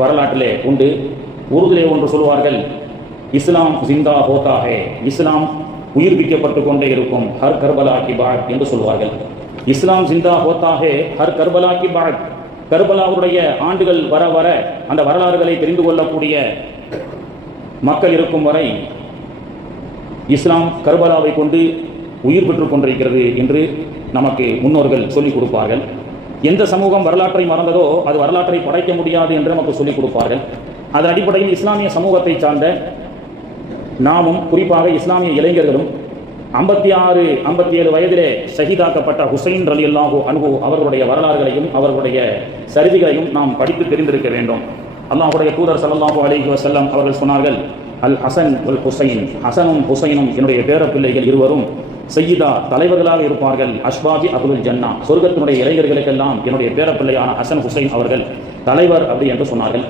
வரலாற்றிலே உண்டு. உருதிலே ஒன்று சொல்வார்கள், இஸ்லாம் ஜிந்தா ஹோதா ஹே, இஸ்லாம் உயிர்ப்பிக்கப்பட்டு கொண்டே இருக்கும், ஹர் கர்பலா கி பாத் என்று சொல்வார்கள். இஸ்லாம் ஜிந்தா ஹோதா ஹே ஹர் கர்பலா கி பாத். கர்பலாவுடைய ஆண்டுகள் வர வர அந்த வரலாறுகளை தெரிந்து கொள்ளக்கூடிய மக்கள் இருக்கும் வரை இஸ்லாம் கர்பலாவை கொண்டு உயிர் பெற்றுக் கொண்டிருக்கிறது என்று நமக்கு முன்னோர்கள் சொல்லிக் கொடுப்பார்கள். எந்த சமூகம் வரலாற்றை மறந்ததோ அது வரலாற்றை படைக்க முடியாது என்று நமக்கு சொல்லிக் கொடுப்பார்கள். அதன் அடிப்படையில் இஸ்லாமிய சமூகத்தை சார்ந்த நாமும், குறிப்பாக இஸ்லாமிய இளைஞர்களும் 56-57 வயதிலே ஷஹீதாக்கப்பட்ட ஹுசைன் ரலியல்லாஹு அன்ஹு அவர்களுடைய வரலாறுகளையும் அவர்களுடைய சரிதிகளையும் நாம் படித்து தெரிந்திருக்க வேண்டும். அல்லாஹ்வுடைய தூதர் ஸல்லல்லாஹு அலைஹி வஸல்லம் அவர்கள் சொன்னார்கள், அல் ஹசன் வல் ஹுசைன், ஹசனும் ஹுசைனும் என்னுடைய பேரப்பிள்ளைகள் இருவரும் சையீதா தலைவர்களாக இருப்பார்கள், அஷ்பாபி அஹ்லுல் ஜன்னா, சொர்க்கத்தினுடைய இளைஞர்களுக்கெல்லாம் என்னுடைய பேரப்பிள்ளையான ஹசன் ஹுசைன் அவர்கள் தலைவர் அப்படி என்று சொன்னார்கள்.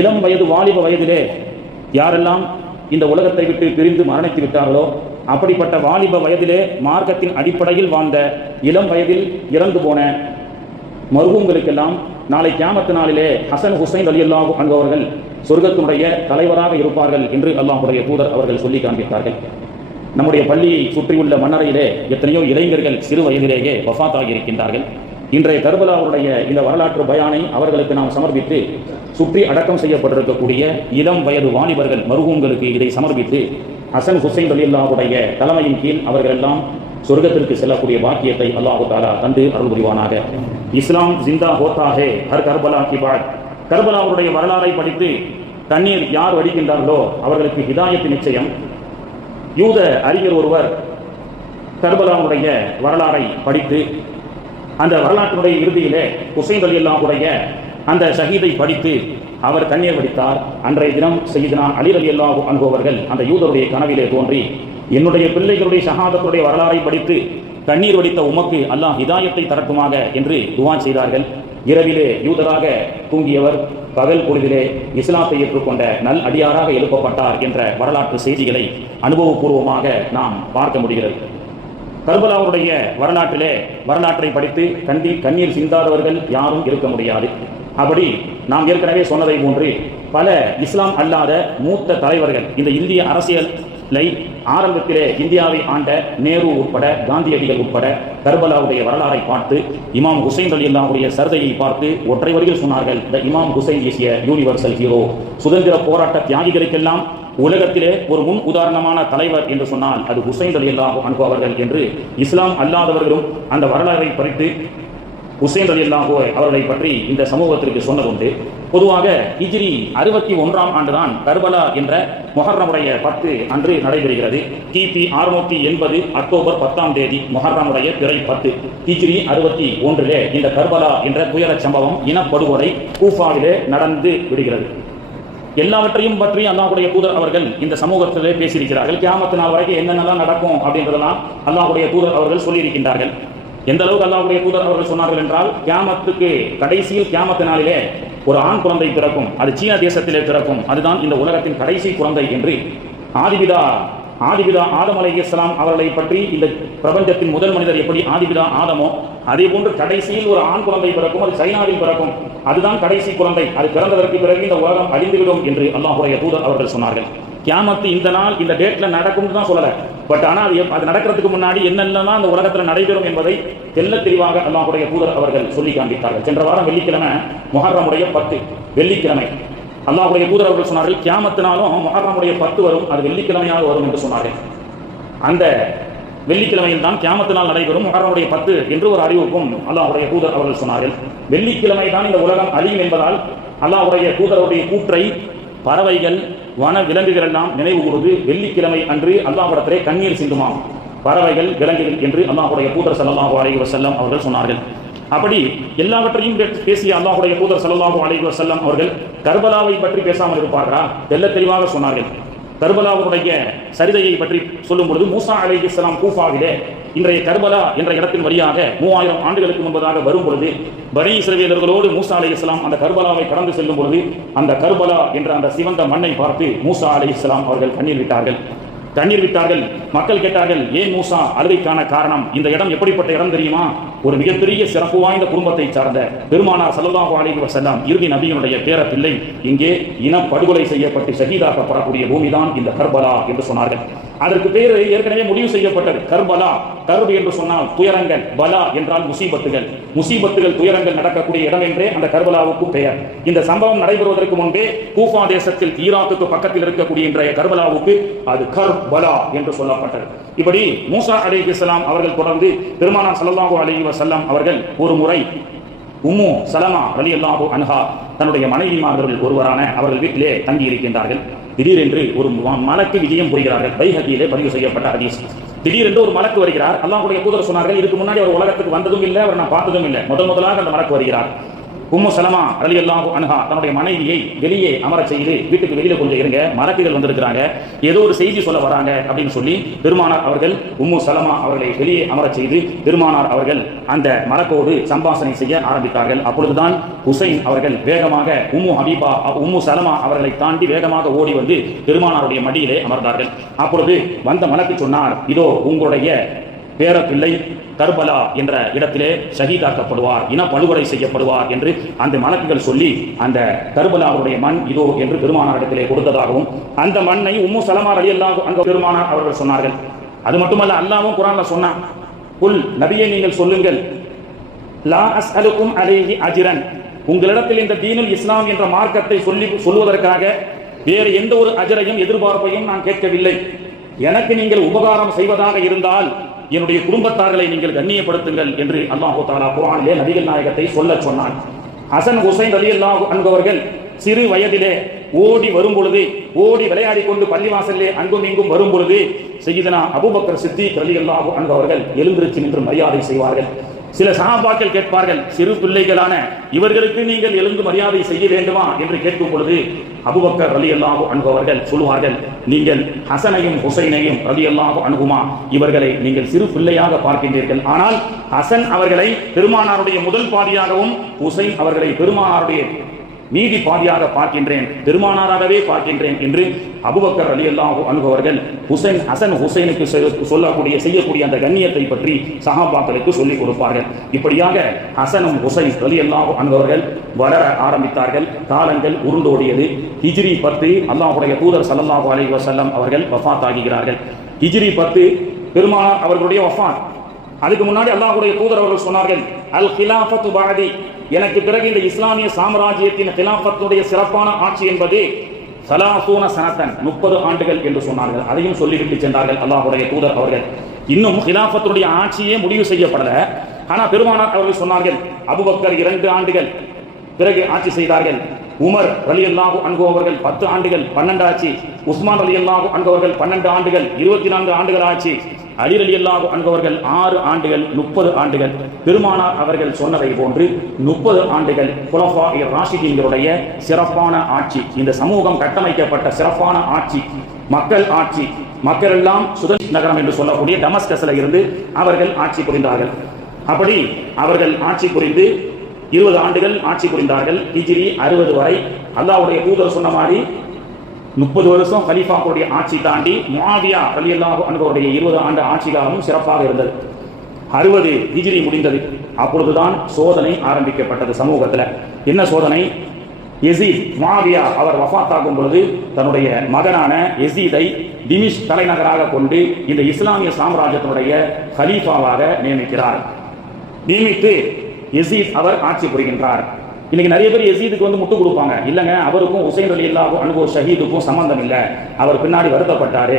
இளம் வயது வாலிப வயதிலே யாரெல்லாம் இந்த உலகத்தை விட்டு பிரிந்து மரணித்து விட்டார்களோ அப்படிப்பட்ட வாலிப வயதிலே மார்க்கத்தின் அடிப்படையில் வாழ்ந்த இளம் வயதில் இறந்து போன மர்ஹூம்களுக்கெல்லாம் நாளை கியாமத் நாளிலே ஹசன் ஹுசைன் ரலியல்லாஹு அன்ஹு அவர்கள் சொர்க்கத்தினுடைய தலைவராக இருப்பார்கள் என்று அல்லாஹ்வுடைய தூதர் அவர்கள் சொல்லி காண்பித்தார்கள். நம்முடைய பள்ளியை சுற்றியுள்ள மன்னரையிலே எத்தனையோ இளைஞர்கள் சிறு வயதிலேயே வஃபாத்தாகி இருக்கின்றார்கள். இன்றைய கர்பலாவுடைய இந்த வரலாற்று பயானை அவர்களுக்கு நாம் சமர்ப்பித்து சுற்றி அடக்கம் செய்யப்பட்டிருக்கக்கூடிய இளம் வயது வாலிபர்கள் மர்ஹூம்களுக்கு இதை சமர்ப்பித்து ஹசன் ஹுசைன் ரலியல்லாஹுடைய தலைமையின் கீழ் அவர்கள் எல்லாம் சொர்க்கத்திற்கு செல்லக்கூடிய பாக்கியத்தை அல்லாஹு தஆலா தந்து அருள் புரிவானாக. இஸ்லாம் ஜிந்தா ஹோதா ஹே ஹர் கர்பலா கி பாத். கர்பலாவுடைய வரலாறை படித்து தண்ணீர் யார் வடிக்கின்றார்களோ அவர்களுக்கு ஹிதாயத்து நிச்சயம். யூத அறிஞர் ஒருவர் கர்பலாவுடைய வரலாறை படித்து அந்த வரலாற்றினுடைய இறுதியிலே ஹுசைன் ரலியல்லாஹுடைய அந்த ஷஹீதை படித்து அவர் கண்ணீர் வடித்தார். அன்றைய தினம் சய்யிதுனா அலி ரலியல்லாஹு அன்ஹு அவர்கள் அந்த யூதருடைய கனவிலே தோன்றி, என்னுடைய பிள்ளைகளுடைய ஷஹாதத்துடைய வரலாறை படித்து கண்ணீர் வடித்த உமக்கு அல்லாஹ் ஹிதாயத்தை தரட்டுமாக என்று துஆ செய்தார்கள். இரவிலே யூதராக தூங்கியவர் பகல் பொழுதிலே இஸ்லாத்தை ஏற்றுக்கொண்ட நல் அடியாராக எழுப்பப்பட்டார் என்ற வரலாற்று செய்திகளை அனுபவபூர்வமாக நாம் பார்க்க முடிகிறது. கர்பலாவுடைய வரலாற்றை படித்து கண்ணீர் சிந்தாதவர்கள் யாரும் இருக்க முடியாது. அப்படி நாம் ஏற்கனவே சொன்னதை போன்று பல இஸ்லாம் அல்லாத மூத்த தலைவர்கள் இந்த இந்திய அரசியலை ஆரம்பத்திலே இந்தியாவை ஆண்ட நேரு உட்பட காந்தியடிகள் உட்பட கர்பலாவுடைய வரலாறை பார்த்து இமாம் ஹுசைன் ரலியல்லாஹுடைய சரிதையை பார்த்து ஒற்றை வரியில் சொன்னார்கள், the Imam Hussain is a universal hero. சுதந்திர போராட்ட தியாகிகளுக்கெல்லாம் உலகத்திலே ஒரு முன் உதாரணமான தலைவர் என்று சொன்னால் அது ஹுசைன் ரலியல்லாஹு அன்ஹு அவர்கள் என்று இஸ்லாம் அல்லாதவர்களும் அந்த வரலாறை படித்து ஹுசைன் ரலியல்லாஹு அவர்களை பற்றி இந்த சமூகத்திற்கு சொன்னதுண்டு. பொதுவாக ஹிஜ்ரி 61ஆம் ஆண்டுதான் கர்பலா என்ற முஹர்ரமுடைய 10 அன்று நடைபெறுகிறது. கிபி 680 அக்டோபர் 10ஆம் தேதி முஹர்ரமுடைய பிறை 10 ஹிஜ்ரி 61 இந்த கர்பலா என்ற துயர சம்பவம் இனப்படுகொலை கூஃபாவிலே நடந்து விடுகிறது. எல்லாவற்றையும் பற்றி அல்லாஹ்வுடைய தூதர் அவர்கள் இந்த சமூகத்திலே பேசியிருக்கிறார்கள். கியாமத் நாள் வரைக்கும் என்னென்னலாம் நடக்கும் அப்படின்றதெல்லாம் அல்லாஹ்வுடைய தூதர் அவர்கள் சொல்லியிருக்கின்றார்கள். எந்த அளவுக்கு அல்லாஹ்வுடைய தூதர் அவர்கள் சொன்னார்கள் என்றால், கியாமத்துக்கு கடைசியில் கியாமத் நாளிலே ஒரு ஆண் குழந்தை பிறக்கும், அது சீன தேசத்திலே பிறக்கும், அதுதான் இந்த உலகத்தின் கடைசி குழந்தை என்று ஆதிபிதா ஆதம் அலைஹிஸ்ஸலாம் அவர்களை பற்றி இந்த பிரபஞ்சத்தின் முதல் மனிதர் எப்படி ஆதிபிதா ஆதமோ அதே போன்று கடைசியில் ஒரு ஆண் குழந்தை பிறக்கும், அது சைனாவில் பிறக்கும், அதுதான் கடைசி குழந்தை, அது பிறந்ததற்கு பிறகு இந்த உலகம் அழிந்துவிடும் என்று அல்லாஹ்வுடைய தூதர் அவர்கள் சொன்னார்கள். கியாமத்து இந்த நாள் இந்த டேட்ல நடக்கும்னு தான் சொல்லல, பட் ஆனால் அது நடக்கிறதுக்கு முன்னாடி என்னென்னலாம் அந்த உலகத்தில் நடைபெறும் என்பதை தெல்ல தெளிவாக அல்லாஹ்வுடைய தூதர் அவர்கள் சொல்லி காண்பித்தார்கள். சென்ற வாரம் வெள்ளிக்கிழமை முஹர்ரமுடைய 10 வெள்ளிக்கிழமை அல்லாஹ்வுடைய தூதர் அவர்கள் சொன்னார்கள், கியாமத்தினாலும் முஹர்ரமுடைய 10 வரும், அது வெள்ளிக்கிழமையாக வரும் என்று சொன்னார்கள். அந்த வெள்ளிக்கிழமையில் தான் கியாமத்து நாள் நடைபெறும், முஹர்ரமுடைய 10 என்று ஒரு அறிவிப்பும் அல்லாஹ்வுடைய தூதர் அவர்கள் சொன்னார்கள். வெள்ளிக்கிழமை தான் இந்த உலகம் அழியும் என்பதால் அல்லாஹ்வுடைய தூதருடைய கூற்றை பறவைகள் வன விலங்குகள் எல்லாம் நினைவு கூர்ந்து வெள்ளிக்கிழமை அன்று அல்லாஹ்விடத்திலே கண்ணீர் சிந்துமாம் பறவைகள் விலங்குகள் என்று அல்லாஹ்வுடைய தூதர் ஸல்லல்லாஹு அலைஹி வஸல்லம் அவர்கள் சொன்னார்கள். அப்படி எல்லாவற்றையும் பேசிய அல்லாஹ்வுடைய தூதர் ஸல்லல்லாஹு அலைஹி வஸல்லம் அவர்கள் கர்பலாவை பற்றி பேசாமல் இருப்பார்களா? தெல்ல தெளிவாக சொன்னார்கள். கர்பலாவுடைய சரிதையை பற்றி சொல்லும் பொழுது மூசா அலைஹிஸ்ஸலாம் கூஃபாவிலே இன்றைய கர்பலா என்ற இடத்தின் வழியாக 3000 ஆண்டுகளுக்கு முன்பதாக வரும் பொழுது பனி இஸ்ரவேலர்களோடு மூசா அலைஹிஸ்ஸலாம் அந்த கர்பலாவை கடந்து செல்லும் பொழுது அந்த கர்பலா என்ற அந்த சிவந்த மண்ணை பார்த்து மூசா அலைஹிஸ்ஸலாம் அவர்கள் கண்ணீர் விட்டார்கள். கண்ணீர் விட்டார்கள். மக்கள் கேட்டார்கள், ஏன் மூசா அழுகைக்கான காரணம்? இந்த இடம் எப்படிப்பட்ட இடம் தெரியுமா? ஒரு மிகப்பெரிய சிறப்பு வாய்ந்த குடும்பத்தை சார்ந்த பெருமானார் ஸல்லல்லாஹு அலைஹி வஸல்லம் இறுதி நபியினுடைய பேரப்பிள்ளை இங்கே இனப்படுகொலை செய்யப்பட்டு ஷஹீதாக்கப்படக்கூடிய பூமிதான் இந்த கர்பலா என்று சொன்னார்கள். அதற்கு பேரு ஏற்கனவே முடிவு செய்யப்பட்டது, கர்பலா. கர்பு என்று சொன்னால் துயரங்கள், பலா என்றால் முசீபத்துகள். முசீபத்துகள், துயரங்கள் நடக்கக்கூடிய இடம் என்றே அந்த கர்பலாவுக்கு பெயர். இந்த சம்பவம் நடைபெறுவதற்கு முன்பே கூஃபா தேசத்தில் ஈராக்குக்கு பக்கத்தில் இருக்கக்கூடிய இன்றைய கர்பலாவுக்கு அது கர்பலா என்று சொல்லப்பட்டது. இப்படி மூசா அலைஹிஸ்ஸலாம் அவர்கள் தொடர்ந்து பெருமானார் ஸல்லல்லாஹு அலைஹி வஸல்லம் அவர்கள் ஒரு முறை உம்மு சலமா ரலியல்லாஹு அன்ஹா தன்னுடைய மனைவிமார்கள் ஒருவரான அவர்கள் வீட்டிலே தங்கி இருக்கின்றார்கள். திடீரென்று ஒரு மலக்கு விஜயம் புரிகிறார்கள். பைஹகியிலே பதிவு செய்யப்பட்ட ஹதீஸ். திடீரென்று ஒரு மலக்கு வருகிறார். அல்லாஹ்வுடைய தூதர் சொன்னார்கள், இதுக்கு முன்னாடி அவர் உலகத்துக்கு வந்ததும் இல்லை, அவர் நான் பார்த்ததும் இல்லை, முதலாக அந்த மலக்கு வருகிறார். உம்மு சலமா ரலியல்லாஹு அன்ஹா தன்னுடைய மனைவியை வெளியே அமரச் செய்து, வீட்டுக்கு வெளியில கொஞ்சம் இருங்க, மலக்குகள் வந்திருக்கிறாங்க, ஏதோ ஒரு செய்தி சொல்ல வராங்க அப்படின்னு சொல்லி பெருமானார் அவர்கள் உம்மு சலமா அவர்களை வெளியே அமரச் செய்து பெருமானார் அவர்கள் அந்த மலக்கோடு சம்பாஷணை செய்ய ஆரம்பித்தார்கள். அப்பொழுதுதான் ஹுசைன் அவர்கள் வேகமாக உம்மு சலமா அவர்களை தாண்டி வேகமாக ஓடி வந்து பெருமானாருடைய மடியிலே அமர்ந்தார்கள். அப்பொழுது வந்த மலக்கு சொன்னார், இதோ உங்களுடைய பேரப்பிள்ளை கர்பலா என்ற இடத்திலே ஷஹீதாக்கப்படுவார், இனப்படுகொலை செய்யப்படுவார் என்று அந்த மலக்குகள் சொல்லி அந்த கர்பலாவுடைய மண் இதோ என்று பெருமானாரிடத்திலே கொடுத்ததாகவும் அந்த மண்ணை உம்மு சலமா ரலியல்லாஹு அன்ஹா பெருமானார் அவர்கள் சொன்னார்கள். அது மட்டுமல்ல, அல்லாஹ்வும் குர்ஆன்ல சொன்னான், குல் நபியே நீங்கள் சொல்லுங்கள், லா அஸ்அலுக்கும் அலைஹி அஜ்ரன், உங்களிடத்தில் இந்த தீனுல் இஸ்லாம் என்ற மார்க்கத்தை சொல்வதற்காக வேறு எந்த ஒரு அஜரையும் எதிர்பார்ப்பையும் நான் கேட்கவில்லை. எனக்கு நீங்கள் உபகாரம் செய்வதாக இருந்தால் என்னுடைய குடும்பத்தார்களை நீங்கள் கண்ணியப்படுத்துங்கள் என்று அல்லாஹ் தஆலா குர்ஆனிலே நபிகள் நாயகத்தை சொல்லச் சொன்னான். ஹசன் ஹுசைன் ரலியல்லாஹு அன்ஹு அவர்கள் சிறு வயதிலே ஓடி வரும் பொழுது, ஓடி விளையாடி கொண்டு பள்ளிவாசலிலே அங்கும் இங்கும் வரும் பொழுது சய்யிதனா அபூபக்கர் சித்திக் ரலியல்லாஹு அன்ஹு அவர்கள் எழுந்திருச்சு நின்று மரியாதை செய்வார்கள். சில சஹாபாக்கள் கேட்பார்கள், சிறு பிள்ளைகளான இவர்களுக்கு நீங்கள் எழுந்து மரியாதை செய்ய வேண்டுமா என்று கேட்கும் பொழுது அபூபக்கர் ரலியல்லாஹு அன்ஹு அவர்கள் சொல்லுவார்கள், நீங்கள் ஹசனையும் ஹுசைனையும் ரலியல்லாஹு அன்ஹுமா இவர்களை நீங்கள் சிறு பிள்ளையாக பார்க்கின்றீர்கள், ஆனால் ஹசன் அவர்களை பெருமானாருடைய முதல் பாதியாகவும் ஹுசைன் அவர்களை பெருமானாருடைய மீதி பாதியாக பார்க்கின்றேன், பெருமானாராகவே பார்க்கின்றேன் என்று அபூபக்கர் ரலியல்லாஹு அன்ஹு அவர்கள் ஹசன் ஹுசைனுக்கு செய்யக்கூடிய அந்த கண்ணியத்தை பற்றி சஹாபாக்களுக்கு சொல்லிக் கொடுப்பார்கள். இப்படியாக ஹசனும் ஹுசைன் ரலியல்லாஹு அன்ஹு அவர்கள் வளர ஆரம்பித்தார்கள். காலங்கள் உருண்டோடியது. ஹிஜ்ரி 10 அல்லாஹ்வுடைய தூதர் ஸல்லல்லாஹு அலைஹி வஸல்லம் அவர்கள் வஃபாத் ஆகிறார்கள். ஹிஜ்ரி 10 பெருமானார் அவர்களுடைய வஃபாத். அதுக்கு முன்னாடி அல்லாஹ்வுடைய தூதர் அவர்கள் சொன்னார்கள், அல் கிலாஃபத்து பஅதி, எனக்கு பிறகு இந்த இஸ்லாமிய சாம்ராஜ்யத்தின் கிலாஃபத்துடைய சிறப்பான ஆட்சி என்பது சலாசூன சனத்தன் 30 ஆண்டுகள் என்று சொன்னார்கள். அதையும் சொல்லிவிட்டு சென்றார்கள் அல்லாஹ்வுடைய தூதர் அவர்கள். இன்னும் கிலாஃபத்துடைய ஆட்சியே முடிவு செய்யப்படல. ஆனா பெருமானார் அவர்கள் சொன்னார்கள், அபூபக்கர் 2 ஆண்டுகள் பிறகு ஆட்சி செய்தார்கள். உமர் ரலியல்லாஹு அன்ஹு அவர்கள் 10 ஆண்டுகள் 12 ஆட்சி. உஸ்மான் ரலியல்லாஹு அன்ஹு அவர்கள் 12 ஆண்டுகள் 24 ஆண்டுகள் ஆட்சி. அலி ரலியல்லாஹு அன்ஹு அவர்கள் 6 ஆண்டுகள் 30 ஆண்டுகள். பெருமானார் அவர்கள் சொன்னதை போன்று 30 ஆண்டுகள் குலஃபாஇ ராஷிதீன்களுடைய சிறப்பான ஆட்சி, இந்த சமூகம் கட்டமைக்கப்பட்ட சிறப்பான ஆட்சி, மக்கள் ஆட்சி. மக்கள் எல்லாம் சுதந்திர நகரம் என்று சொல்லக்கூடிய டமஸ்கஸ்ல இருந்து அவர்கள் ஆட்சி புரிந்தார்கள். அப்படி அவர்கள் ஆட்சி புரிந்து 20 ஆண்டுகள் ஆட்சி புரிந்தார்கள். ஹிஜ்ரி 60 வரை அல்லாஹ்வுடைய தூதர் சொன்ன மாதிரி 30 வருஷம் கலீஃபாக்களுடைய ஆட்சி தாண்டி முஆவியா ரலியல்லாஹு அன்ஹு அவருடைய 20 ஆண்டு ஆட்சி காலமும் சிறப்பாக இருந்தது. 60 ஹிஜ்ரி முடிந்தது. அப்பொழுதுதான் சோதனை ஆரம்பிக்கப்பட்டது சமூகத்தில். என்ன சோதனை? யசீத் முஆவியா அவர் வஃபாத்தாகும் பொழுது தன்னுடைய மகனான யசீதை திமிஷ் தலைநகராக கொண்டு இந்த இஸ்லாமிய சாம்ராஜ்யத்தினுடைய கலீஃபாவாக நியமிக்கிறார். நியமித்து யசீத் அவர் ஆட்சி புரிகின்றார். இன்னைக்கு நிறைய பேர் யசீதுக்கு வந்து முட்டு கொடுப்பாங்க. இல்லைங்க, அவருக்கும் ஹுசைன் ரலியல்லாஹு அன்ஹு ஷஹீதுக்கும் சம்பந்தம் இல்லை, அவர் பின்னாடி வருத்தப்பட்டாரு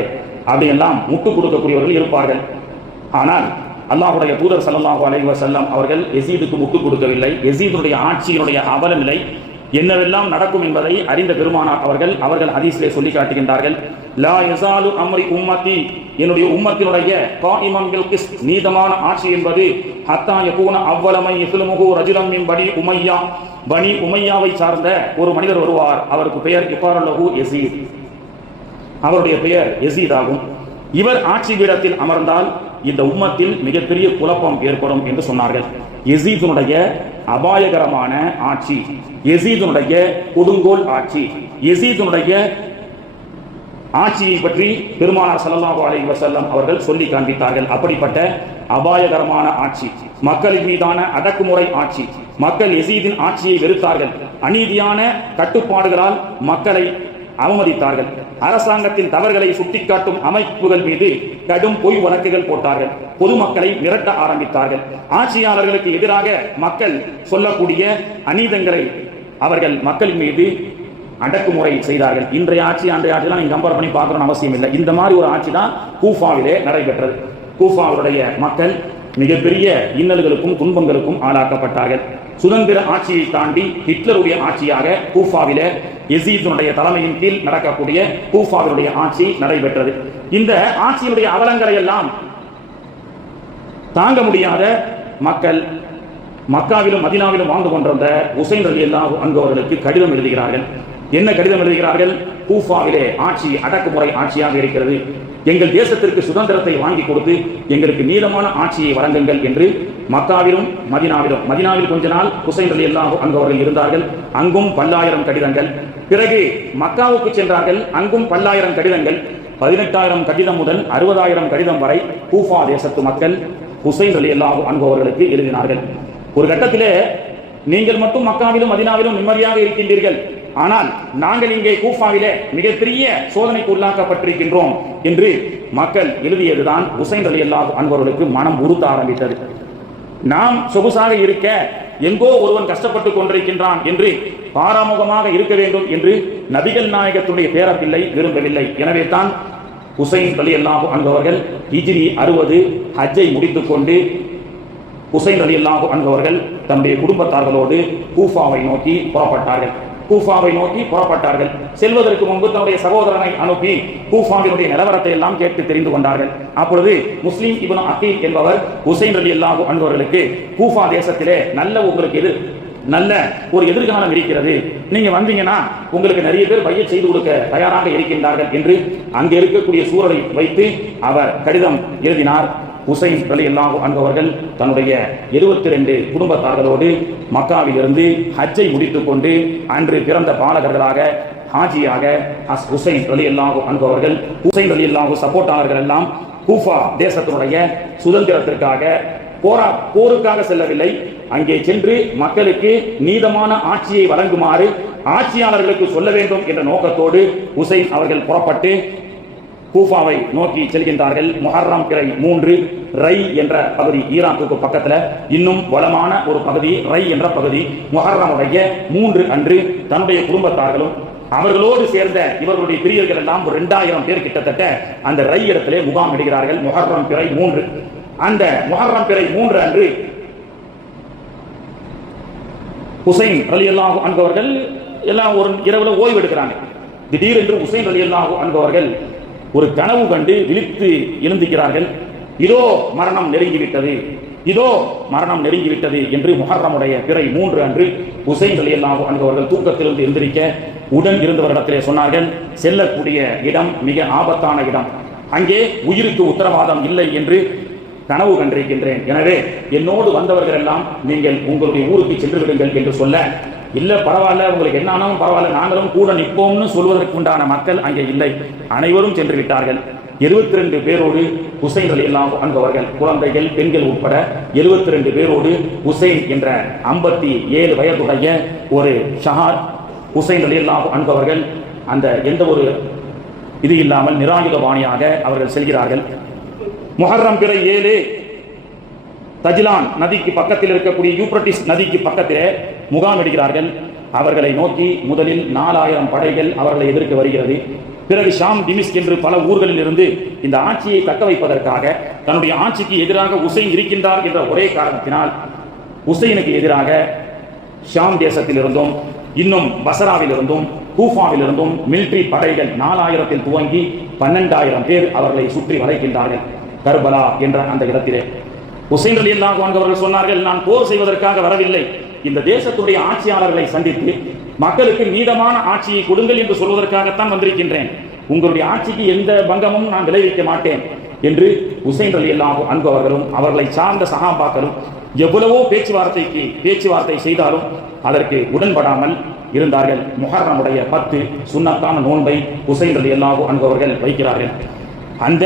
அப்படியெல்லாம் முட்டு கொடுக்கக்கூடியவர்கள் இருப்பார்கள். ஆனால் அல்லாஹ்வுடைய தூதர் ஸல்லல்லாஹு அலைஹி வஸல்லம் அவர்கள் யசீதுக்கு முட்டு கொடுக்கவில்லை. யசீதுடைய ஆட்சியினுடைய அவல நிலை என்னவெல்லாம் நடக்கும் என்பதை அறிந்த பெருமானார் அவர்கள் ஹதீஸிலே சொல்லி காட்டுகின்றார்கள். லா யஸாலு அம்ரி உம்மத்தி, என்னுடைய உம்மத்தினுடைய காயிமன் பில் கிஸ்த், நீதமான ஆட்சி என்பது ஹத்தா யகூன அவ்வலமை யஸ்லுமுஹு ரஜுலம் மின் பனி உமையாவை சார்ந்த ஒரு மனிதர் வருவார். அவருக்கு பெயர் இஃபாரல்லஹு யஸீத், அவருடைய பெயர் யஸீத் ஆகும். இவர் ஆட்சி பீடத்தில் அமர்ந்தால் இந்த உம்மத்தில் மிகப்பெரிய குழப்பம் ஏற்படும் என்று சொன்னார்கள். யஸீதுடைய அபாயகரமான ஆட்சி, யஸீதுடைய கொடுங்கோல் ஆட்சி, யஸீதுடைய ஆட்சியை பற்றி பெருமானார் ஸல்லல்லாஹு அலைஹி வஸல்லம் அவர்கள் சொல்லி காண்பித்தார்கள். அப்படிப்பட்ட அபாயகரமான ஆட்சி, மக்களின் மீதான அடக்குமுறை ஆட்சி. மக்கள் யசீதின் ஆட்சியை வெறுத்தார்கள். அநீதியான கட்டுப்பாடுகளால் மக்களை அவமதித்தார்கள். அரசாங்கத்தின் தவறுகளை சுட்டிக்காட்டும் அமைப்புகள் மீது கடும் பொய் வழக்குகள் போட்டார்கள். பொதுமக்களை மிரட்ட ஆரம்பித்தார்கள். ஆட்சியாளர்களுக்கு எதிராக மக்கள் சொல்லக்கூடிய அநீதங்களை அவர்கள் மக்களின் மீது அடக்குமுறை செய்தார்கள். இன்றைய ஆட்சி அன்றைய ஆட்சி நீங்க கம்பேர் பண்ணி பார்க்கணும்னு அவசியம் இல்லை. இந்த மாதிரி ஒரு ஆட்சி தான் கூஃபாவிலே நடைபெற்றது. கூஃபாவுடைய மக்கள் மிகப்பெரிய இன்னல்களுக்கும் துன்பங்களுக்கும் ஆளாக்கப்பட்டார்கள். சுதந்திர ஆட்சியை தாண்டி ஹிட்லருடைய ஆட்சியாக கூஃபாவிலே யசீதுடைய தலைமையின் கீழ் நடக்கக்கூடிய கூஃபாவினுடைய ஆட்சி நடைபெற்றது. இந்த ஆட்சியினுடைய அவலங்களை எல்லாம் தாங்க முடியாத மக்கள் மக்காவிலும் மதீனாவிலும் வாழ்ந்து கொண்டிருந்த ஹுசைன் ரலியல்லாஹு அன்ஹு அவர்களுக்கு கடிதம் எழுதுகிறார்கள். என்ன கடிதம் எழுதுகிறார்கள்? கூஃபாவிலே ஆட்சி அடக்குமுறை ஆட்சியாக இருக்கிறது, எங்கள் தேசத்திற்கு சுதந்திரத்தை வாங்கி கொடுத்து எங்களுக்கு நீளமான ஆட்சியை வழங்குங்கள் என்று மக்காவிலும் மதீனாவில் கொஞ்ச நாள் ஹுசைன் ரலியல்லாஹு அன்ஹு அவர்கள் இருந்தார்கள். அங்கும் பல்லாயிரம் கடிதங்கள். பிறகு மக்காவுக்கு சென்றார்கள். அங்கும் பல்லாயிரம் கடிதங்கள். 18,000 கடிதம் முதல் 60,000 கடிதம் வரை கூஃபா தேசத்து மக்கள் ஹுசைன் ரலியல்லாஹு அன்ஹு அவர்களுக்கு எழுதினார்கள். ஒரு கட்டத்திலே நீங்கள் மட்டும் மக்காவிலும் மதீனாவிலும் நிம்மதியாக இருக்கின்றீர்கள், ஆனால் நாங்கள் இங்கே கூஃபாவிலே மிகப்பெரிய சோதனைக்கு உள்ளாக்கப்பட்டிருக்கின்றோம் என்று மக்கள் எழுதியதுதான் ஹுசைன் ரலியல்லாஹு அன்ஹு அவர்களுக்கு மனம் உறுத்த ஆரம்பித்தது. நாம் சொகுசாக இருக்க எங்கோ ஒருவன் கஷ்டப்பட்டுக் கொண்டிருக்கின்றான் என்று பாராமுகமாக இருக்க வேண்டும் என்று நபிகள் நாயகத்துடைய பேரப்பிள்ளை விரும்பவில்லை. எனவே தான் ஹுசைன் ரலியல்லாஹு அன்ஹு அவர்கள் ஹிஜ்ரி 60 ஹஜ்ஜை முடித்துக் கொண்டு ஹுசைன் ரலியல்லாஹு அன்ஹு அவர்கள் தன்னுடைய குடும்பத்தார்களோடு கூஃபாவை நோக்கி புறப்பட்டார்கள். செல்வதற்கு முன்பு தன்னுடைய சகோதரனை அனுப்பி கூஃபாவினுடைய நிலவரத்தை எல்லாம் கேட்டு தெரிந்து கொண்டார்கள். அப்பொழுது முஸ்லிம் இப்னு அகீல் என்பவர் ஹுசைன் ரலியல்லாஹு அன்ஹு அவர்களுக்கு கூஃபா தேசத்திலே நல்ல ஒரு எதிர்காலம் இருக்கிறது, நீங்க வந்தீங்கன்னா உங்களுக்கு நிறைய பேர் பையச் செய்து கொடுக்க தயாராக இருக்கின்றார்கள் என்று அங்கே இருக்கக்கூடிய சூழலை வைத்து அவர் கடிதம் எழுதினார். ஹுசைன் ரலியல்லாஹு அன்ஹு அவர்கள் தன்னுடைய 72 குடும்பத்தார்களோடு மக்காவிலிருந்து ஹஜ்ஜை முடித்துக் கொண்டு அன்று பிறந்த பாலகர்களாக ஹாஜியாக ஹுசைன் ரலியல்லாஹு அன்ஹு அவர்கள் ஹுசைன் ரலியல்லாஹு சப்போர்ட்டாளர்கள் எல்லாம் கூஃபா தேசத்தினுடைய சுதந்திரத்திற்காக போருக்காக செல்லவில்லை. அங்கே சென்று மக்களுக்கு நீதமான ஆட்சியை வழங்குமாறு ஆட்சியாளர்களுக்கு சொல்ல வேண்டும் என்ற நோக்கத்தோடு ஹுசைன் அவர்கள் புறப்பட்டு கூஃபாவை நோக்கி செல்கின்றார்கள். முஹர்ரம் பிறை 3 ரை என்ற பகுதி, ஈராக்குக்கு பக்கத்தில் இன்னும் வளமான ஒரு பகுதி ரை என்ற பகுதி. முஹர்ரமுடைய 3 அன்று தன்னுடைய குடும்பத்தார்களும் அவர்களோடு சேர்ந்த இவர்களுடைய பிரியர்கள் எல்லாம் 2000 பேர் கிட்டத்தட்ட அந்த ரை இடத்திலே முகாம் இடுகிறார்கள். முஹர்ரம் பிறை 3. அந்த முஹர்ரம் பிறை 3 அன்று ஹுசைன் ரலியல்லாஹு அன்ஹு அவர்கள் எல்லாம் ஒரு இரவுல ஓய்வு எடுக்கிறாங்க. திடீரென்று ஹுசைன் ரலியல்லாஹு அன்ஹு அவர்கள் ஒரு கனவு கண்டு விழித்து எழுந்துகிறார்கள். இதோ மரணம் நெருங்கிவிட்டது என்று முஹர்ரமுடைய பிறை 3 அன்று ஹுசைன் ரலியல்லாஹு அன்ஹு அவர்கள் தூக்கத்திலிருந்து எந்திரிக்க உடன் இருந்தவரிடத்திலே சொன்னார்கள், செல்லக்கூடிய இடம் மிக ஆபத்தான இடம், அங்கே உயிருக்கு உத்தரவாதம் இல்லை என்று கனவு கண்டிருக்கின்றேன். எனவே என்னோடு வந்தவர்கள் எல்லாம் நீங்கள் உங்களுடைய ஊருக்கு சென்று விடுங்கள் என்று சொல்ல, இல்ல பரவாயில்ல, உங்களுக்கு என்ன ஆனாலும் பரவாயில்ல, நாங்களும் கூட நிற்போம்னு சொல்வதற்கு உண்டான மக்கள் அங்கே இல்லை. அனைவரும் சென்று விட்டார்கள். 72 பேரோடு ஹுசைன் ரலியல்லாஹு அன்ஹு அவர்கள், குழந்தைகள் பெண்கள் உட்பட 72 பேரோடு ஹுசைன் என்ற 57 வயதுடைய ஒரு ஷஹார் ஹுசைன் ரலியல்லாஹு அன்ஹு அவர்கள் அந்த எந்த ஒரு இது இல்லாமல் நிராயுதபாணியாக அவர்கள் செல்கிறார்கள். முஹர்ரம் பிறை 7 தஜ்லான் நதிக்கு பக்கத்தில் இருக்கக்கூடிய யூப்ரட்டிஸ் நதிக்கு பக்கத்திலே முகாமிடுகிறார்கள். அவர்களை நோக்கி முதலில் 4000 படைகள் அவர்களை எதிர்க்க வருகிறது. பிறகு ஷாம், டிமிஸ்க் என்று பல ஊர்களில் இருந்து இந்த ஆட்சியை தக்க வைப்பதற்காக தன்னுடைய ஆட்சிக்கு எதிராக ஹுசைன் இருக்கின்றார் என்ற ஒரே காரணத்தினால் ஹுசைனுக்கு எதிராக ஷாம் தேசத்தில் இருந்தும் இன்னும் பசராவில் இருந்தும் கூஃபாவில் இருந்தும் மிலிட்டரி படைகள் 4000 துவங்கி 12000 பேர் அவர்களை சுற்றி வளைக்கின்றார்கள். கர்பலா என்ற அந்த இடத்திலே ஹுசைன் ரலியல்லாஹு அன்ஹு அவர்கள் சொன்னார்கள், நான் போர் செய்வதற்காக வரவில்லை, இந்த தேசத்துடைய ஆட்சியாளர்களை சந்தித்து மக்களுக்கு நீதமான ஆட்சியை கொடுங்கள் என்று சொல்வதற்காகத்தான் வந்திருக்கின்றேன். உங்களுடைய ஆட்சிக்கு எந்த பங்கமும் நான் விளைவிக்க மாட்டேன் என்று ஹுசைன் ரலியல்லாஹு அன்ஹு அவர்களும் அவர்களை சார்ந்த சஹாபாக்களும் எவ்வளவோ பேச்சுவார்த்தை செய்தாலும் அதற்கு உடன்படாமல் இருந்தார்கள். முஹர்ரமுடைய 10 சுன்னத்தான நோன்பை ஹுசைன் ரலியல்லாஹு அன்ஹு அவர்கள் வைக்கிறார்கள். அந்த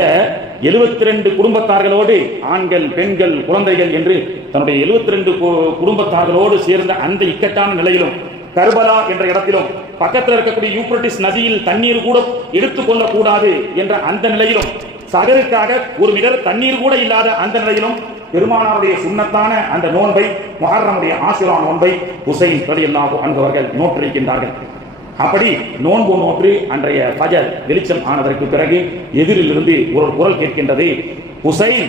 72 குடும்பத்தார்களோடு ஆண்கள், பெண்கள், குழந்தைகள் என்று தன்னுடைய 72 குடும்பத்தார்களோடு சேர்ந்த அந்த இக்கட்டான நிலையிலும் கர்பலா என்ற இடத்திலும் பக்கத்தில் இருக்கக்கூடிய யூப்ரட்டிஸ் நதியில் தண்ணீர் கூட எடுத்துக் கொள்ளக்கூடாது என்ற அந்த நிலையிலும் சகருக்காக ஒரு மிடர் தண்ணீர் கூட இல்லாத அந்த நிலையிலும் பெருமானாருடைய சுன்னத்தான அந்த நோன்பை, முஹர்ரமுடைய ஆஷுரா நோன்பை ஹுசைன் ரலியல்லாஹு அன்ஹு அவர்கள் நோற்றிருக்கின்றார்கள். அப்படி நோன்பு நோற்று அன்றைய ஃபஜர் வெளிச்சம் ஆனதற்கு பிறகு எதிரிலிருந்து ஒரு குரல் கேட்கின்றது, ஹுசைன்,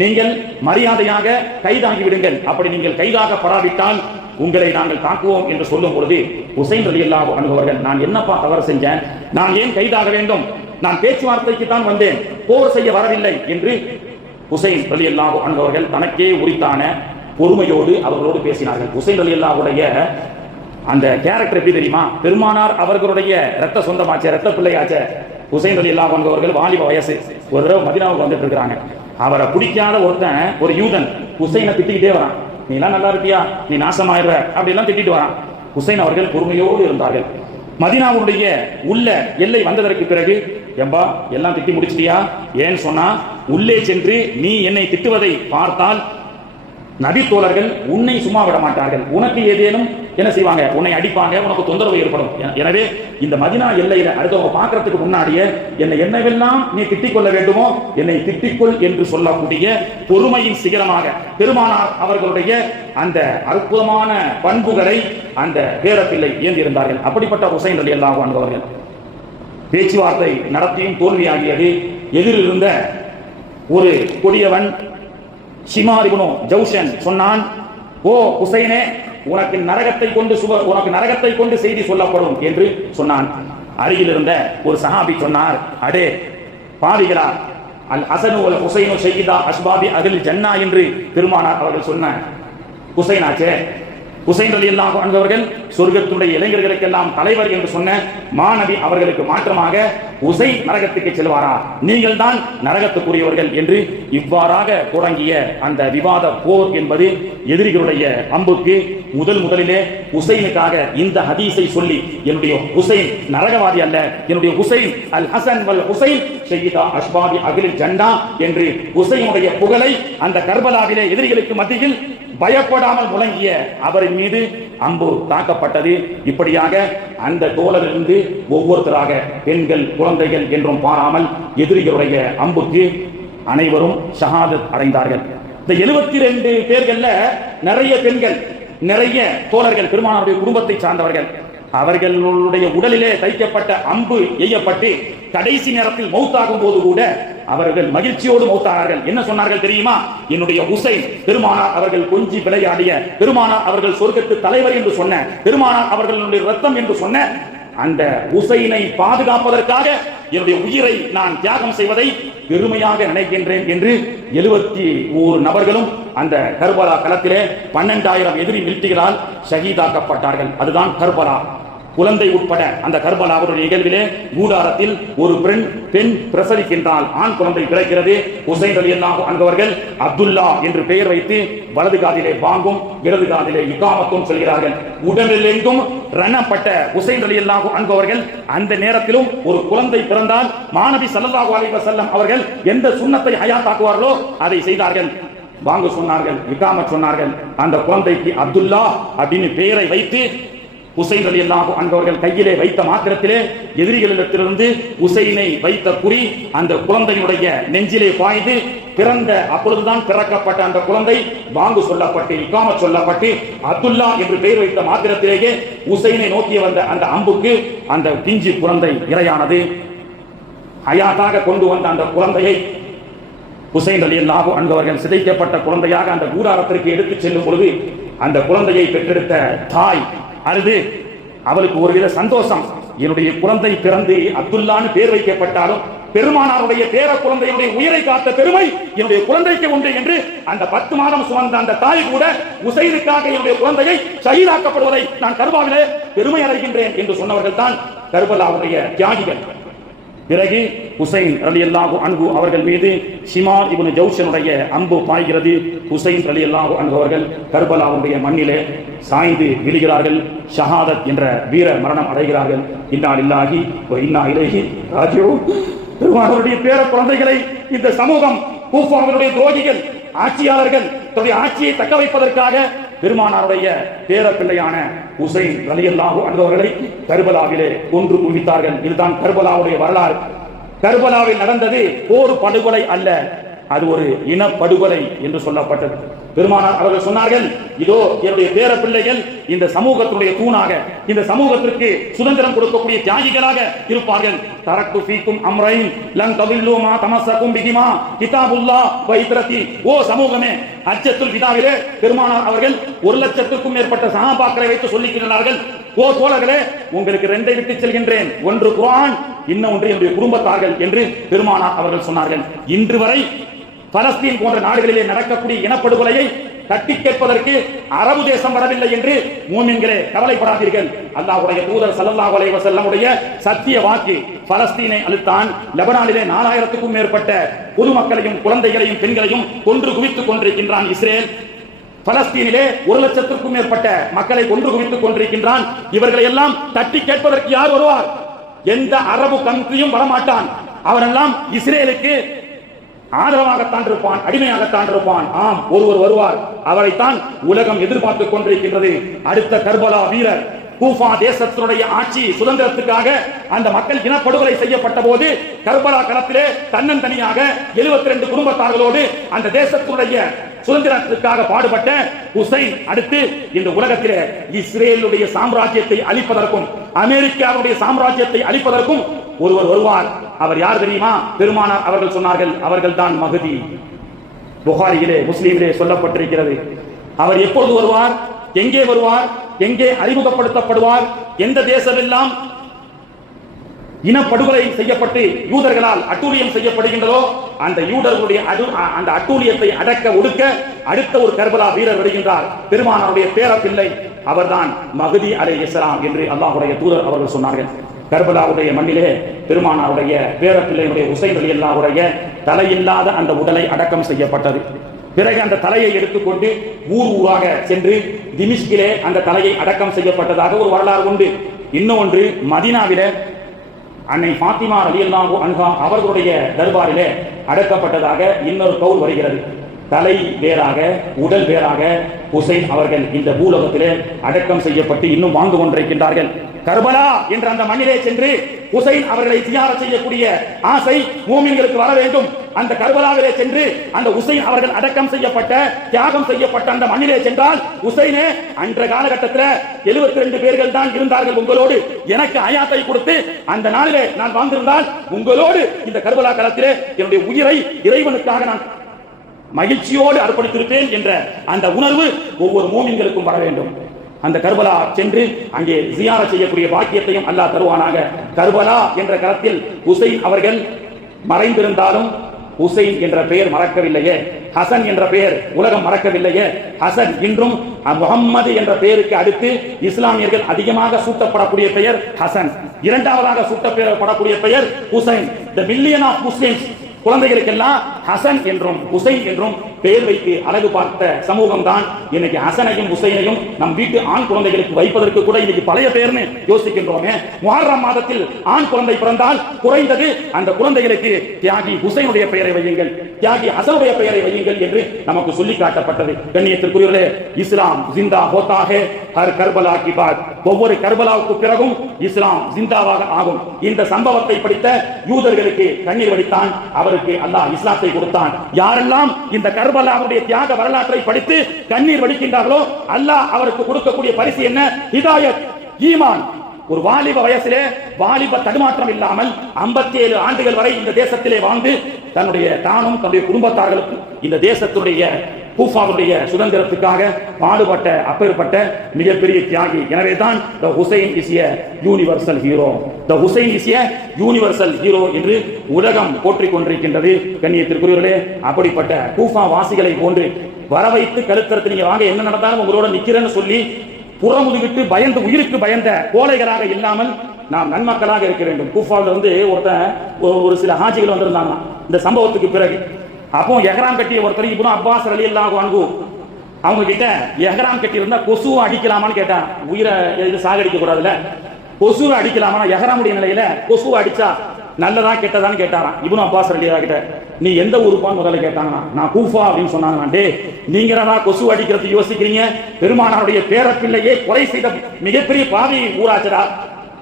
நீங்கள் மரியாதையாக கைதாகி விடுங்கள், அப்படி நீங்கள் கைதாகப்படாவிட்டால் உங்களை நாங்கள் தாக்குவோம் என்று சொல்லும் பொழுது ஹுசைன் ரலியல்லாஹு அன்ஹு அவர்கள், நான் என்னப்பா தவறு செஞ்சேன், நான் ஏன் கைதாக வேண்டும், நான் பேச்சுவார்த்தைக்கு தான் வந்தேன், போர் செய்ய வரவில்லை என்று ஹுசைன் ரலியல்லாஹு அன்ஹு அவர்கள் தனக்கே உரித்தான பொறுமையோடு அவர்களோடு பேசினார்கள். ஹுசைன் ரலியல்லாஹுடைய அந்த கேரக்டர் எப்படி தெரியுமா? பெருமானார் அவர்களுடைய ரத்த சொந்தமாச்சே, ரத்த பிள்ளையாச்சே. ஹுசைன் ரலியல்லாஹு அன்ஹு அவர்கள் வாலிப வயசு, ஒரு தடவை மதீனாவுக்கு வந்துட்டு இருக்காங்க. அவரை பிடிக்காத ஒருத்தன், ஒரு யூதன் ஹுசைனை திட்டிக்கிட்டே வரான், நீ எல்லாம் நல்லா இருப்பியா, நீ நாசமாயிடுற, அப்படி எல்லாம் திட்டிட்டு வரான். ஹுசைன் அவர்கள் பொறுமையோடு இருந்தார்கள். மதீனாவுடைய உள்ள எல்லை வந்ததற்கு பிறகு, எம்பா எல்லாம் திட்டி முடிச்சிட்டியா, ஏன்னு சொன்னா உள்ளே சென்று நீ என்னை திட்டுவதை பார்த்தால் நபி தோழர்கள் உன்னை சும்மா விட மாட்டார்கள், உனக்கு ஏதேனும் என்ன செய்வாங்க, உன்னை அடிப்பாங்க, உனக்கு தொந்தரவு ஏற்படும். எனவே இந்த மதீனா எல்லையில அடுத்தவங்க பார்க்கறதுக்கு முன்னாடியே என்னை என்னவெல்லாம் நீ திட்டிக் கொள்ள வேண்டுமோ என்னை திட்டிக்கொள் என்று சொல்லக்கூடிய பொறுமையின் சிகரமாக பெருமானார் அவர்களுடைய அந்த அற்புதமான பண்புகளை அந்த பேரப்பிள்ளை ஏந்திருந்தார்கள். அப்படிப்பட்ட ஹுசைன் ரலியல்லாஹு அன்ஹு அவர்கள் பேச்சுவார்த்தை நடத்தியும் தோல்வியாகியது. எதிரிருந்த ஒரு கொடியவன் ஷிமார் இப்னு ஜௌஷன் சொன்னான், ஓ ஹுசைனே, உனக்கு நரகத்தை கொண்டு செய்தி சொல்லப்படும் என்று சொன்னான். அருகில் இருந்த ஒரு சஹாபி சொன்னார், அடே பாவிகளா, அல் ஹஸனு வல் ஹுசைனு ஷையிதா அஸ்பாபி அஹ்லில் ஜன்னா என்று பெருமானார் அவர்கள் சொன்ன ஹுசைனாச்சே. ஹுசைன் ரலியல்லாஹு அன்ஹு அவர்கள் சொர்க்கத்துடைய இளைஞர்களுக்கெல்லாம் தலைவர் என்று சொன்ன மாநபி அவர்களுக்கு மாற்றமாக ஹுசைன் நரகத்துக்கு செல்வாரா, நீங்கள் தான் நரகத்துக்குரியவர்கள் என்று இவ்வாறாக தொடங்கிய அந்த விவாத போர் என்பது எதிரிகளுடைய அம்புக்கு முதலிலே ஹுசைனுக்காக இந்த ஹதீஸை சொல்லி, என்னுடைய ஹுசைன் நரகவாதி அல்ல, என்னுடைய ஹுசைன் அல் ஹசன் வல் ஹுசைன் ஷையிதா அஸ்பாபி அஹ்லில் ஜன்னா என்று ஹுசைனுடைய புகழை அந்த கர்பலாவிலே எதிரிகளுக்கு மத்தியில் பயப்படாமல் முழங்கிய அவரின் மீது அம்பு தாக்கப்பட்டது. இப்படியாக அந்த தோழரிலிருந்து ஒவ்வொருத்தராக பெண்கள், குழந்தைகள் என்றும் பாராமல் எதிரிகளுடைய அம்புக்கு அனைவரும் ஷஹாதத் அடைந்தார்கள். இந்த 72 பேர்கள்ல நிறைய பெண்கள், நிறைய தோழர்கள், பெருமானாருடைய குடும்பத்தை சார்ந்தவர்கள். அவர்களுடைய உடலிலே தைக்கப்பட்ட அம்பு எய்யப்பட்டு கடைசி நேரத்தில் மௌத்தாகும் போது கூட அவர்கள் மகிழ்ச்சியோடு மௌத்தானார்கள். என்ன சொன்னார்கள் தெரியுமா? என்னுடைய ஹுசைன், பெருமானார் அவர்கள் கொஞ்சி விளையாடிய, பெருமானார் அவர்கள் சொர்க்கத்து தலைவர் என்று சொன்ன, பெருமானார் அவர்களுடைய ரத்தம் என்று சொன்ன அந்த ஹுசைனை பாதுகாப்பதற்காக என்னுடைய உயிரை நான் தியாகம் செய்வதை பெருமையாக நினைக்கின்றேன் என்று 71 நபர்களும் அந்த கர்பலா களத்திலே 12,000 எதிரி மிலிட்டிகளால் ஷஹீதாக்கப்பட்டார்கள். அதுதான் கர்பலா. குழந்தை உட்பட அந்த கர்பலாவுடைய நிகழ்விலே கூடாரத்தில் ஒரு பெண் பிரசவிக்கின்றால், ஆண் குழந்தை பிறக்கிறது. ஹுசைன் ரலியல்லாஹு அன்ஹு அவர்கள் அப்துல்லா என்று பெயர் வைத்து வலது காதிலே பாங்கும் இடது காதிலே இகாமத்தும் சொல்கிறார்கள். உடலில் எங்கும் ரணப்பட்ட ஹுசைன் ரலியல்லாஹு அன்ஹு அவர்கள் அந்த நேரத்திலும் ஒரு குழந்தை பிறந்தால் மாநபி ஸல்லல்லாஹு அலைஹி வஸல்லம் அவர்கள் எந்த சுன்னத்தை ஹயாத்தாக்குவார்களோ அதை செய்தார்கள். வாங்க சொன்னார்கள், இகாமத் சொன்னார்கள். அந்த குழந்தைக்கு அப்துல்லா அப்படின்னு பெயரை வைத்து ஹுசைன் ரலியல்லாஹு அன்ஹு அவர்கள் கையிலே வைத்த மாத்திரத்திலே எதிரிகளிடத்திலிருந்து ஹுசைனை வைத்த குறி அந்த குழந்தையினுடைய நெஞ்சிலே பாய்ந்து பிறந்த அப்பொழுதுதான் பிறக்கப்பட்ட அந்த குழந்தை வாங்கு சொல்லப்பட்டு இகாமத் சொல்லப்பட்டு அப்துல்லா என்று பெயர் வைத்த மாத்திரத்திலேயே ஹுசைனை நோக்கி வந்த அந்த அம்புக்கு அந்த பிஞ்சு குழந்தை இரையானது. ஹயாத்தாக கொண்டு வந்த அந்த குழந்தையை ஹுசைன் ரலியல்லாஹு அன்ஹு அவர்கள் சிதைக்கப்பட்ட குழந்தையாக அந்த கூடாரத்திற்கு எடுத்துச் செல்லும் பொழுது அந்த குழந்தையை பெற்றெடுத்த தாய் அழுது, அவளுக்கு ஒருவித சந்தோஷம், என்னுடைய குழந்தை பிறந்து அப்துல்லான்னு பேர் வைக்கப்பட்டாலும் பெருமானாருடைய பேர குழந்தையுடைய உயிரை காத்த பெருமை என்னுடைய குழந்தைக்கு உண்டு என்று அந்த 10 மாதம் சுமந்த அந்த தாய் கூட ஹுசைனுக்காக என்னுடைய குழந்தையை ஷஹீதாக்கப்படுவதை நான் கர்பாவிலே பெருமை அடைகின்றேன் என்று சொன்னவர்கள் தான் கர்பலாவுடைய தியாகிகள். பிறகு ஹுசைன் ரலியல்லாஹு அன்ஹு அவர்கள் மீது ஷிமார் இப்னு ஜௌஷனுடைய அம்பு பாய்கிறது. ஹுசைன் ரலியல்லாஹு அன்ஹு அவர்கள் கர்பலாவுடைய மண்ணிலே சாய்ந்து விழுகிறார்கள். ஷஹாதத் என்ற வீர மரணம் அடைகிறார்கள். இன்னா லில்லாஹி வ இன்னா இலைஹி ராஜிஊன். பெருமானாருடைய பேர குழந்தைகளை இந்த சமூகம், கூஃபாவினுடைய துரோகிகள், ஆட்சியாளர்கள் தன்னுடைய ஆட்சியை தக்க வைப்பதற்காக பெருமானாருடைய பேர பிள்ளையான ஹுசைன் ரலியல்லாஹு அன்ஹு அவர்களை கர்பலாவிலே கொன்று குவித்தார்கள். இதுதான் கர்பலாவுடைய வரலாறு. கர்பலாவில் நடந்தது போர் படுகொலை அல்ல, அது ஒரு இனப்படுகொலை என்று சொல்லப்பட்டது. பெருமானார் அவர்கள் சொன்னார்கள், இதோ என்னுடைய பேர பிள்ளைகள் இந்த சமூகத்துடைய தூணாக, இந்த சமூகத்திற்கு சுதந்திரம் கொடுக்கக்கூடிய தியாகிகளாக இருப்பார்கள். தரக்கு ஃபீக்கும் அம்ரைன் லன் ததில்லு மா தமஸ்ஸகும் பிஹிமா கிதாபுல்லாஹ் வ இத்ரதி. ஓ சமூகமே, ஹஜ்ஜத்துல் விதாவிலே பெருமானார் அவர்கள் 1,00,000க்கும் மேற்பட்ட சஹாபாக்களை வைத்து சொல்லிக்கிறார்கள், ஓ தோழர்களே, உங்களுக்கு ரெண்டை விட்டு செல்கின்றேன், ஒன்று குர்ஆன், இன்னொன்று என்னுடைய குடும்பத்தார்கள் என்று பெருமானார் அவர்கள் சொன்னார்கள். இன்று வரை பலஸ்தீன் போன்ற நாடுகளிலே நடக்கக்கூடிய இனப்படுகொலையை தட்டி கேட்பதற்கு அரபு தேசம் வரவில்லை என்று மூமின்களே கவலைப்படாதீர்கள். அல்லாஹ்வுடைய தூதர் ஸல்லல்லாஹு அலைஹி வஸல்லமுடைய சத்திய வாக்கு பலஸ்தீனை அழித்தான். லெபனானிலே 4000க்கும் மேற்பட்ட பொதுமக்களையும் குழந்தைகளையும் பெண்களையும் கொன்று குவித்துக் கொண்டிருக்கின்றான் இஸ்ரேல். பலஸ்தீனிலே 1,00,000க்கும் மேற்பட்ட மக்களை கொன்று குவித்துக் கொண்டிருக்கின்றான். இவர்களை எல்லாம் தட்டி கேட்பதற்கு யார் வருவார்? எந்த அரபு கண்ட்ரியும் வரமாட்டான். அவரெல்லாம் இஸ்ரேலுக்கு ஆதரவாகத்தான் இருப்பான், அடிமையாகத்தான் இருப்பான். ஆம், ஒருவர் வருவார், அவரைத்தான் உலகம் எதிர்பார்த்துக் கொண்டிருக்கின்றது. அடுத்த கர்பலா வீரர். கூஃபா தேசத்தினுடைய ஆட்சி சுதந்திரத்துக்காக அந்த மக்கள் இனப்படுகொலை செய்யப்பட்ட போது கர்பலா களத்திலே தன்னந்தனியாக 72 குடும்பத்தார்களோடு அந்த தேசத்தினுடைய சுதந்திரத்திற்காக பாடுபட்ட ஹுசைன் அடுத்து இந்த உலகத்திலே இஸ்ரேலுடைய சாம்ராஜ்யத்தை அழிப்பதற்கும் அமெரிக்காவுடைய சாம்ராஜ்யத்தை அழிப்பதற்கும் ஒருவர் வருவார். அவர் யார் தெரியுமா? பெருமானார் அவர்கள் சொன்னார்கள், அவர்கள் தான் மஹ்தி. புகாரியிலே முஸ்லிமிலே சொல்லப்பட்டிருக்கிறது. அவர் எப்பொழுது வருவார், எங்கே வருவார், எங்கே அறிமுகப்படுத்தப்படுவார், எந்த தேசமெல்லாம் இனப்படுகொலை செய்யப்பட்டு யூதர்களால் அட்டூழியம் செய்யப்படுகின்றதோ அந்த யூதர்களுடைய அந்த அட்டூழியத்தை அடக்க ஒடுக்க அடுத்த ஒரு கர்பலா வீரர் வருகின்றார். பெருமானாருடைய பேர பிள்ளை, அவர்தான் மஹ்தி அலைஹிஸ்ஸலாம் என்று அல்லாஹ்வுடைய தூதர் அவர்கள் சொன்னார்கள். கர்பலாவுடைய மண்ணிலே பெருமானாருடைய பேர பிள்ளையுடைய ஹுசைன் ரலியல்லாஹுடைய தலையில்லாத அந்த உடலை அடக்கம் செய்யப்பட்டது. பிறகு அந்த தலையை எடுத்துக்கொண்டு ஊர் ஊராக சென்று திமிஷ்கிலே அந்த தலையை அடக்கம் செய்யப்பட்டதாக ஒரு வரலாறு உண்டு. இன்னொன்று மதீனாவிலே அன்னை ஃபாத்திமா ரலியல்லாஹு அன்ஹா அவர்களுடைய தர்பாரிலே அடக்கப்பட்டதாக இன்னொரு கவுல் வருகிறது. தலை வேறாக உடல் வேறாக ஹுசைன் அவர்கள் இந்த பூலோகத்திலே அடக்கம் செய்யப்பட்டு இன்னும் வாழ்ந்து கொண்டிருக்கின்றார்கள். கர்பலா என்ற அந்த மண்ணிலே சென்று ஹுசைன் அவர்களை தியாகம் செய்யக்கூடிய ஆசை மூமின்களுக்கு வர வேண்டும். அந்த கர்பலாவிலே சென்று அந்த ஹுசைன் அவர்கள் அடக்கம் செய்யப்பட்ட தியாகம் செய்யப்பட்ட அந்த மண்ணிலே சென்றால், ஹுசைனே, அன்ற காலகட்டத்தில் 72 பேர்கள் தான் இருந்தார்கள் உங்களோடு, எனக்கு அயாத்தை கொடுத்து அந்த நாளிலே நான் வாழ்ந்திருந்தால் உங்களோடு இந்த கர்பலா களத்திலே என்னுடைய உயிரை இறைவனுக்காக நான் மகிழ்ச்சியோடு அர்ப்பணித்திருப்பேன் என்ற அந்த உணர்வு ஒவ்வொரு மூமின்களுக்கும் வர வேண்டும். அந்த கர்பலா சென்று அங்கே ஜியாரத் செய்யக்கூடிய பாக்கியத்தையும் அல்லாஹ் தருவானாக. கர்பலா என்ற களத்தில் ஹுசைன் அவர்கள் மறைந்திருந்தாலும் ஹுசைன் என்ற பெயர் மறக்கவில்லையே, ஹசன் என்ற பெயர் உலகம் மறக்கவில்லையே. ஹசன் இன்றும் முஹம்மது என்ற பெயருக்கு அடுத்து இஸ்லாமியர்கள் அதிகமாக சூட்டப்படக்கூடிய பெயர் ஹசன். இரண்டாவதாக சூட்டப்படக்கூடிய பெயர் ஹுசைன். தி மில்லியன் ஆஃப் முஸ்லிம்ஸ் குழந்தைகளுக்கெல்லாம் ஹசன் என்றும் ஹுசைன் என்றும் பெயர் வைத்து அழகு பார்த்த சமூகம் தான் இன்னைக்கு ஹசனையும் ஹுசைனையும் நம் வீட்டு ஆண் குழந்தைகளுக்கு வைப்பதற்கு கூட இன்னைக்கு பழைய பெயர்னு யோசிக்கின்றோமே. முஹர்ரம் மாதத்தில் ஆண் குழந்தை பிறந்தால் குறைந்தது அந்த குழந்தைகளுக்கு தியாகி ஹுசைனுடைய பெயரை வையுங்கள், தியாகி ஹசனுடைய பெயரை வையுங்கள் என்று நமக்கு சொல்லி காட்டப்பட்டது. கண்ணியத்திற்குரியவர்களே, இஸ்லாம் ஜிந்தா ஹோத்தா ஹே ஹர் கர்பலா கி பாத். ஒவ்வொரு கர்பலாவுக்கு பிறகும் இஸ்லாம் ஜிந்தாவாக ஆகும். இந்த சம்பவத்தை படித்த யூதர்களுக்கு கண்ணீர் வடித்தான், அவருக்கு அல்லாஹ் இஸ்லாத்தை கொடுத்தான். யாரெல்லாம் இந்த கர்பலாவுடைய தியாக வரலாற்றை படித்து கண்ணீர் வடிக்கின்றார்களோ அல்லாஹ் அவருக்கு கொடுக்கக்கூடிய பரிசு என்ன? ஹிதாயத், ஈமான். ஒரு வாலிப வயசிலே வாலிப தடுமாற்றம் இல்லாமல் 57 ஆண்டுகள் வரை இந்த தேசத்திலே வாழ்ந்து தானும் தன்னுடைய குடும்பத்தார்களுக்கும் இந்த தேசத்துடைய கூஃபாவுடைய சுதந்திரத்துக்காக பாடுபட்ட அப்பேற்பட்ட மிகப்பெரிய தியாகி. எனவே தான் the Hussein is a universal hero. the Hussein is a universal hero என்று உலகம் போற்றிக் கொண்டிருக்கின்றது. கண்ணியத்திற்குரியவர்களே, அப்படிப்பட்ட கூஃபா வாசிகளை போன்று வர வைத்து கருத்தரத்து நீங்க வாங்க, என்ன நடந்தாலும் உங்களோட நிக்கிறேன்னு சொல்லி புறமுதுகிட்டு பயந்து உயிருக்கு பயந்த கோழைகளாக இல்லாமல் நாம் நன்மக்களாக இருக்க வேண்டும். கூஃபாவில் வந்து ஒரு சில ஹாஜிகள் வந்திருந்தாங்க இந்த சம்பவத்துக்கு பிறகு. அப்போ எஹ்ராம் கட்டிய ஒருத்தர் இப்னு அப்பாஸ் ரலியல்லாஹு அன்ஹு அவங்க கிட்ட எஹ்ராம் கட்டி இருந்தா கொசுவை அடிக்கலாமான்னு கேட்டான். உயிரை சாகடிக்க கூடாதுல, கொசுவை அடிக்கலாமா? எஹ்ராமுடைய நிலையில கொசுவை அடிச்சா நல்லதா கெட்டதான்னு கேட்டாராம் இப்னு அப்பாஸ் ரலியல்லாஹு கிட்ட. நீ எந்த ஊருப்பான்னு முதல்ல கேட்டாங்கன்னா நான் கூஃபா அப்படின்னு சொன்னாங்க. டே நீங்க தான் கொசு அடிக்கிறது யோசிக்கிறீங்க, பெருமானாருடைய பேரப்பிள்ளையே கொலை செய்த மிகப்பெரிய பாவி ஊராச்சரா,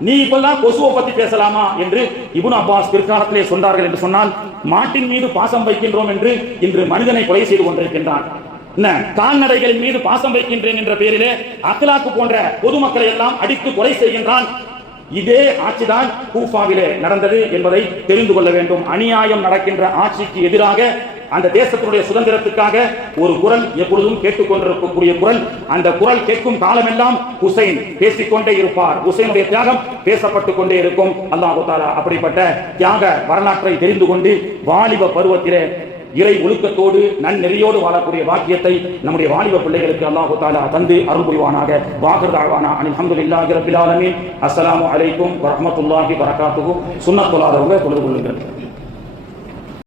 நீ இப்பதான் கொசுவை பத்தி பேசலாமா என்று இப்னு அப்பாஸ் பிற்காலத்திலே சொன்னார்கள் என்று சொன்னால், மாட்டின் மீது பாசம் வைக்கின்றோம் என்று இன்று மனிதனை கொலை செய்து கொண்டிருக்கின்றான். கால்நடைகளின் மீது பாசம் வைக்கின்றேன் என்ற பெயரிலே அக்லாக்கு போன்ற பொதுமக்களை எல்லாம் அடித்து கொலை செய்கின்றான். இதே ஆட்சிதான் கூஃபாவிலே நடந்தது என்பதை தெரிந்து கொள்ள வேண்டும். அநியாயம் நடக்கின்ற ஆட்சிக்கு எதிராக அந்த தேசத்தினுடைய சுதந்திரத்துக்காக ஒரு குரல் எப்பொழுதும் கேட்டுக்கொண்டிருக்கக்கூடிய குரல். அந்த குரல் கேட்கும் காலமெல்லாம் ஹுசைன் பேசிக்கொண்டே இருப்பார், ஹுசைனுடைய தியாகம் பேசப்பட்டுக் கொண்டே இருக்கும். அல்லாஹ் தஆலா அப்படிப்பட்ட தியாக வரலாற்றை தெரிந்து கொண்டு வாலிப பருவத்திலே இறை ஒழுக்கத்தோடு நன்னெறியோடு வாழக்கூடிய பாக்கியத்தை நம்முடைய வாலிப பிள்ளைகளுக்கு அல்லாஹ் தஆலா தந்து அருள் புரிவானாக. வாகிர் தஅவானா அல்ஹம்துலில்லாஹி ரப்பில் ஆலமீன். அஸ்ஸலாமு அலைக்கும் வரஹ்மத்துல்லாஹி வபரகாத்துஹு. சுன்னத் தொழாதவங்க தொழுது கொள்ளுங்கள்.